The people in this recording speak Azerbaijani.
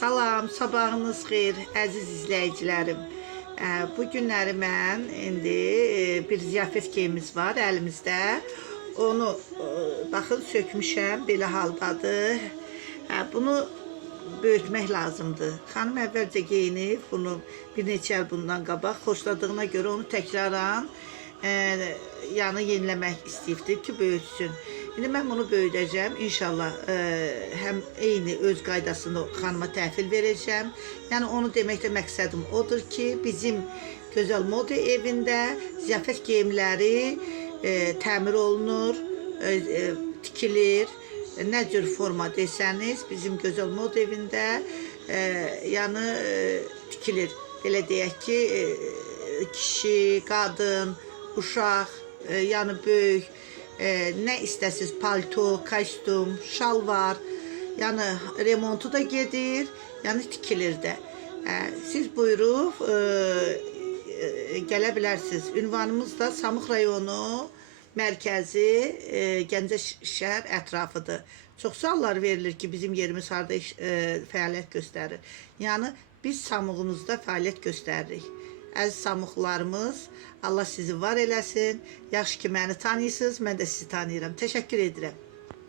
Salam, sabahınız xeyir, əziz izləyicilərim. Bu günləri mən indi bir ziyafət keyimiz var əlimizdə. Onu baxın sökmüşəm, belə haldadır. Bunu böyütmək lazımdır. Xanım əvvəlcə geyinib, bunu bir neçə il bundan qabaq xoşladığına görə onu təkrarən yeniləmək istəyibdir ki, böyütsün. İndi mən bunu böyüdəcəm. İnşallah həm eyni öz qaydasında xanıma təhvil verəcəm. Yəni onu deməkdə məqsədim odur ki, bizim Gözəl Moda evində ziyafət geyimləri təmir olunur, tikilir. Nə cür forma desəniz, bizim Gözəl Moda evində yəni tikilir. Belə deyək ki, kişi, qadın, uşaq, yəni böyük, nə istəsiz, palto, kostyum, şalvar, yəni remontu da gedir, yəni tikilir də. Siz buyurub gələ bilərsiniz. Ünvanımız da Samux rayonu mərkəzi Gəncə şəhər ətrafıdır. Çox suallar verilir ki, bizim yerimiz harada fəaliyyət göstərir. Yəni biz Samuğumuzda fəaliyyət göstəririk. Əziz Samuqlarımız, Allah sizi var eləsin. Yaxşı ki, məni tanıyırsınız, mən də sizi tanıyıram. Təşəkkür edirəm.